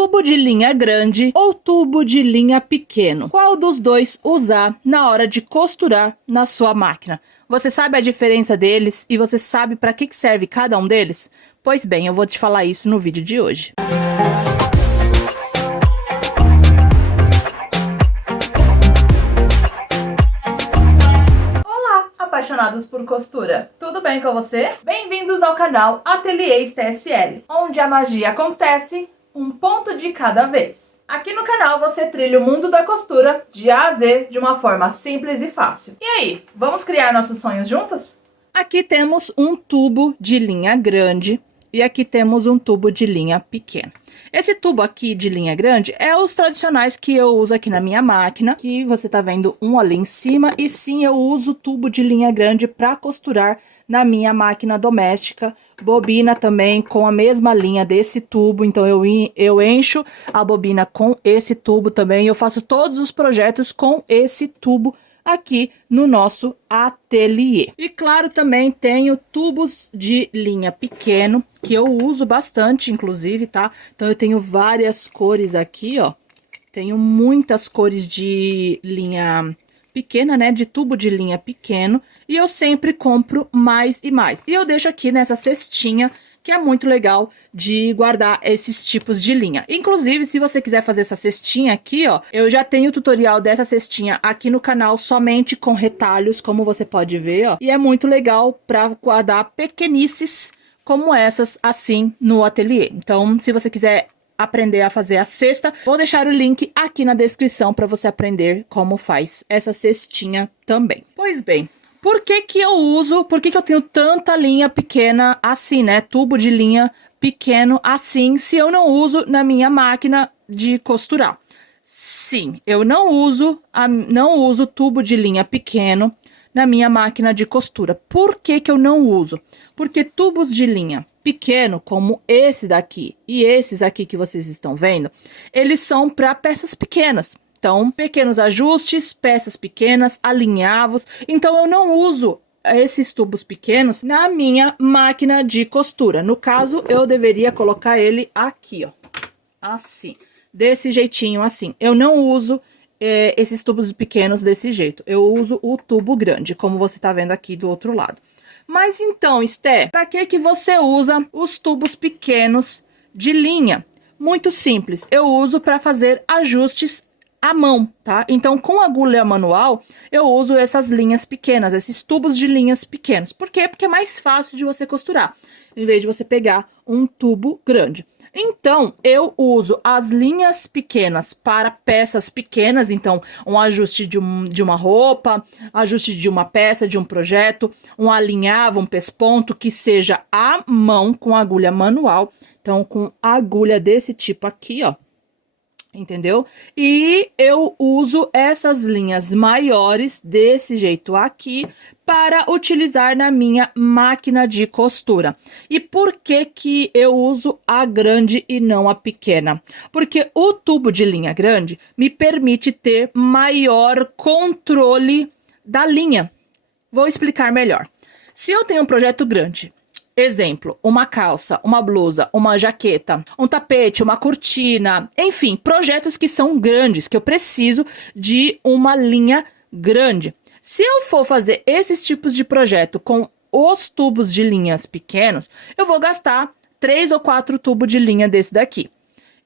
tubo de linha grande ou tubo de linha pequeno? Qual dos dois usar na hora de costurar na sua máquina? Você sabe a diferença deles e você sabe para que serve cada um deles? Pois bem, eu vou te falar isso no vídeo de hoje. Apaixonados por costura, tudo bem com você? Bem-vindos ao canal Ateliês TSL, onde a magia acontece um ponto de cada vez. Aqui no canal você trilha o mundo da costura de A a Z de uma forma simples e fácil. E aí, vamos criar nossos sonhos juntos? Aqui temos um tubo de linha grande e aqui temos um tubo de linha pequena. Esse tubo aqui de linha grande é os tradicionais que eu uso aqui na minha máquina, que você tá vendo um ali em cima, e sim, eu uso tubo de linha grande para costurar na minha máquina doméstica, bobina também com a mesma linha desse tubo, então eu encho a bobina com esse tubo também, eu faço todos os projetos com esse tubo aqui no nosso ateliê. E claro, também tenho tubos de linha pequeno, que eu uso bastante, inclusive, tá? Então, eu tenho várias cores aqui, ó. Tenho muitas cores de linha pequena, né? De tubo de linha pequeno. E eu sempre compro mais e mais. E eu deixo aqui nessa cestinha, que é muito legal de guardar esses tipos de linha. Inclusive, se você quiser fazer essa cestinha aqui, ó, eu já tenho o tutorial dessa cestinha aqui no canal, somente com retalhos, como você pode ver, ó. E é muito legal para guardar pequenices como essas, assim, no ateliê. Então, se você quiser aprender a fazer a cesta, vou deixar o link aqui na descrição para você aprender como faz essa cestinha também. Pois bem, por que eu tenho tanta linha pequena assim, né? Tubo de linha pequeno assim, se eu não uso na minha máquina de costurar? Sim, eu não uso tubo de linha pequeno na minha máquina de costura. Por que eu não uso? Porque tubos de linha pequeno, como esse daqui e esses aqui que vocês estão vendo, eles são para peças pequenas. Então, pequenos ajustes, peças pequenas, alinhavos. Então, eu não uso esses tubos pequenos na minha máquina de costura. No caso, eu deveria colocar ele aqui, ó. Assim, desse jeitinho, assim. Eu não uso esses tubos pequenos desse jeito. Eu uso o tubo grande, como você tá vendo aqui do outro lado. Mas então, Esté, para que você usa os tubos pequenos de linha? Muito simples. Eu uso para fazer ajustes à mão, tá? Então, com agulha manual, eu uso essas linhas pequenas, esses tubos de linhas pequenos. Por quê? Porque é mais fácil de você costurar, em vez de você pegar um tubo grande. Então, eu uso as linhas pequenas para peças pequenas, então, um ajuste de uma roupa, ajuste de uma peça, de um projeto, um alinhavo, um pesponto, que seja à mão com agulha manual. Então, com agulha desse tipo aqui, ó. Entendeu? E eu uso essas linhas maiores desse jeito aqui para utilizar na minha máquina de costura. E por que eu uso a grande e não a pequena? Porque o tubo de linha grande me permite ter maior controle da linha. Vou explicar melhor. Se eu tenho um projeto grande, exemplo, uma calça, uma blusa, uma jaqueta, um tapete, uma cortina, enfim, projetos que são grandes, que eu preciso de uma linha grande. Se eu for fazer esses tipos de projeto com os tubos de linhas pequenos, eu vou gastar 3 ou 4 tubos de linha desse daqui.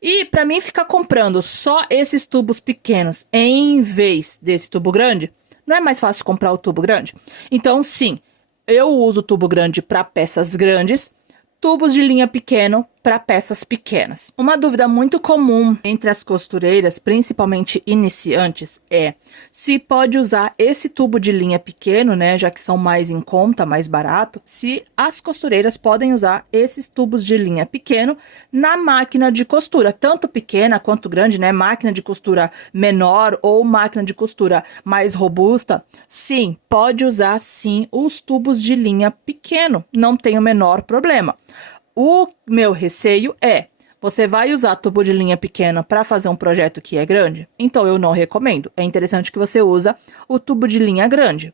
E para mim ficar comprando só esses tubos pequenos em vez desse tubo grande, não é mais fácil comprar o tubo grande? Então, sim, eu uso tubo grande para peças grandes, tubos de linha pequeno para peças pequenas. Uma dúvida muito comum entre as costureiras, principalmente iniciantes, é se pode usar esse tubo de linha pequeno, né, já que são mais em conta, mais barato, se as costureiras podem usar esses tubos de linha pequeno na máquina de costura, tanto pequena quanto grande, né, máquina de costura menor ou máquina de costura mais robusta. Sim, pode usar sim os tubos de linha pequeno, não tem o menor problema. O meu receio é, você vai usar tubo de linha pequena para fazer um projeto que é grande? Então, eu não recomendo. É interessante que você use o tubo de linha grande.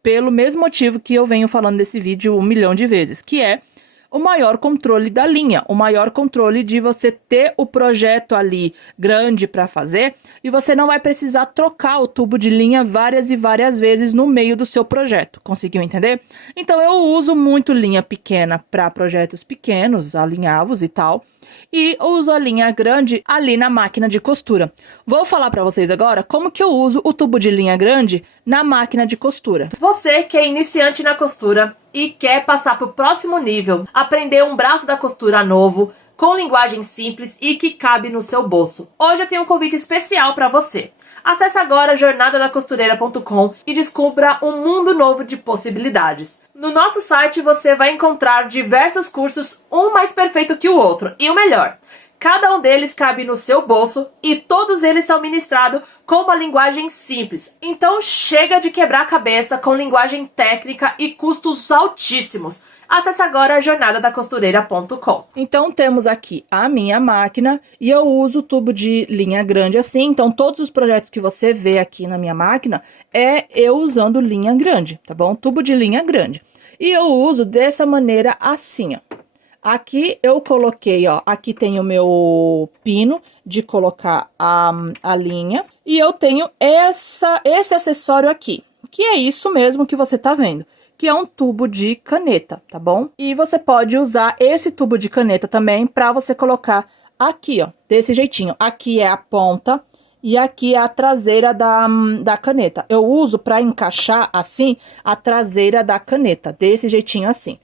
Pelo mesmo motivo que eu venho falando nesse vídeo 1 milhão de vezes, que é o maior controle da linha, o maior controle de você ter o projeto ali grande para fazer e você não vai precisar trocar o tubo de linha várias e várias vezes no meio do seu projeto. Conseguiu entender? Então eu uso muito linha pequena para projetos pequenos, alinhavos e tal. E uso a linha grande ali na máquina de costura. Vou falar para vocês agora como que eu uso o tubo de linha grande na máquina de costura. Você que é iniciante na costura e quer passar para o próximo nível, aprender um braço da costura novo, com linguagem simples e que cabe no seu bolso. Hoje eu tenho um convite especial para você. Acesse agora jornadadacostureira.com e descubra um mundo novo de possibilidades. No nosso site você vai encontrar diversos cursos, um mais perfeito que o outro. E o melhor, cada um deles cabe no seu bolso e todos eles são ministrados com uma linguagem simples. Então chega de quebrar a cabeça com linguagem técnica e custos altíssimos. Acesse agora jornadadacostureira.com. Então temos aqui a minha máquina e eu uso tubo de linha grande assim. Então todos os projetos que você vê aqui na minha máquina é eu usando linha grande, tá bom? Tubo de linha grande. E eu uso dessa maneira assim, ó. Aqui eu coloquei, ó, aqui tem o meu pino de colocar a linha. E eu tenho esse acessório aqui, que é isso mesmo que você tá vendo, que é um tubo de caneta, tá bom? E você pode usar esse tubo de caneta também para você colocar aqui, ó, desse jeitinho. Aqui é a ponta e aqui é a traseira da caneta. Eu uso para encaixar assim a traseira da caneta, desse jeitinho assim.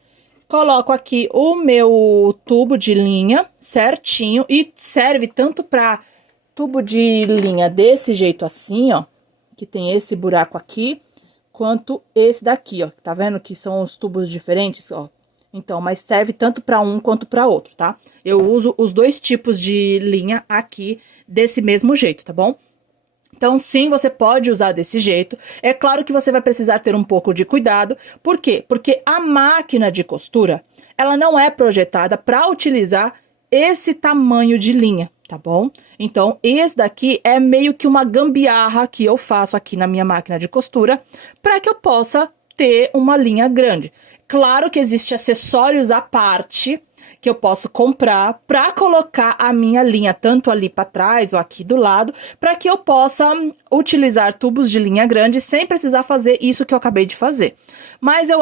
Coloco aqui o meu tubo de linha certinho e serve tanto para tubo de linha desse jeito assim, ó, que tem esse buraco aqui, quanto esse daqui, ó. Tá vendo que são os tubos diferentes, ó? Então, mas serve tanto para um quanto para outro, tá? Eu uso os dois tipos de linha aqui desse mesmo jeito, tá bom? Então, sim, você pode usar desse jeito. É claro que você vai precisar ter um pouco de cuidado. Por quê? Porque a máquina de costura, ela não é projetada para utilizar esse tamanho de linha, tá bom? Então, esse daqui é meio que uma gambiarra que eu faço aqui na minha máquina de costura para que eu possa ter uma linha grande. Claro que existem acessórios à parte que eu posso comprar para colocar a minha linha tanto ali para trás ou aqui do lado, para que eu possa utilizar tubos de linha grande sem precisar fazer isso que eu acabei de fazer. Mas eu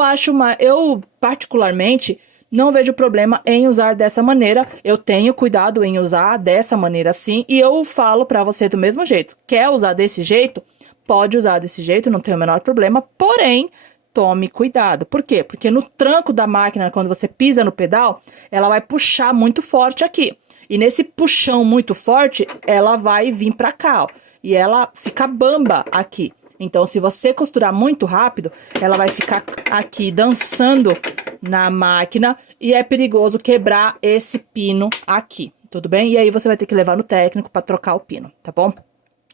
particularmente não vejo problema em usar dessa maneira. Eu tenho cuidado em usar dessa maneira assim e eu falo para você do mesmo jeito. Quer usar desse jeito? Pode usar desse jeito, não tem o menor problema, porém tome cuidado. Por quê? Porque no tranco da máquina, quando você pisa no pedal, ela vai puxar muito forte aqui. E nesse puxão muito forte, ela vai vir pra cá, ó. E ela fica bamba aqui. Então, se você costurar muito rápido, ela vai ficar aqui dançando na máquina e é perigoso quebrar esse pino aqui, tudo bem? E aí você vai ter que levar no técnico pra trocar o pino, tá bom?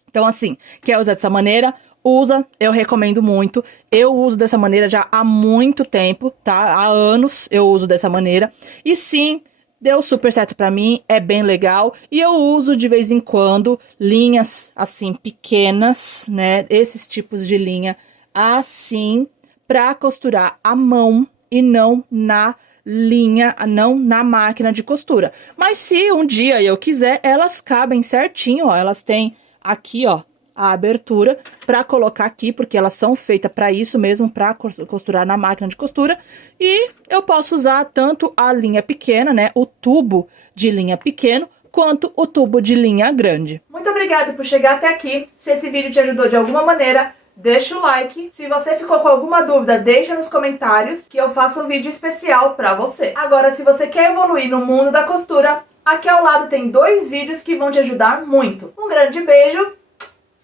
Então, assim, quer usar dessa maneira? Usa, eu recomendo muito. Eu uso dessa maneira já há muito tempo, tá? Há anos eu uso dessa maneira. E sim, deu super certo pra mim, é bem legal. E eu uso de vez em quando linhas assim pequenas, né? Esses tipos de linha assim, pra costurar à mão e não na linha, não na máquina de costura. Mas se um dia eu quiser, elas cabem certinho, ó. Elas têm aqui, ó, a abertura para colocar aqui, porque elas são feitas para isso mesmo, para costurar na máquina de costura. E eu posso usar tanto a linha pequena, né, o tubo de linha pequeno, quanto o tubo de linha grande. Muito obrigada por chegar até aqui. Se esse vídeo te ajudou de alguma maneira, deixa o like. Se você ficou com alguma dúvida, deixa nos comentários que eu faço um vídeo especial para você. Agora, se você quer evoluir no mundo da costura, aqui ao lado tem 2 vídeos que vão te ajudar muito. Um grande beijo!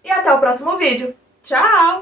E até o próximo vídeo. Tchau!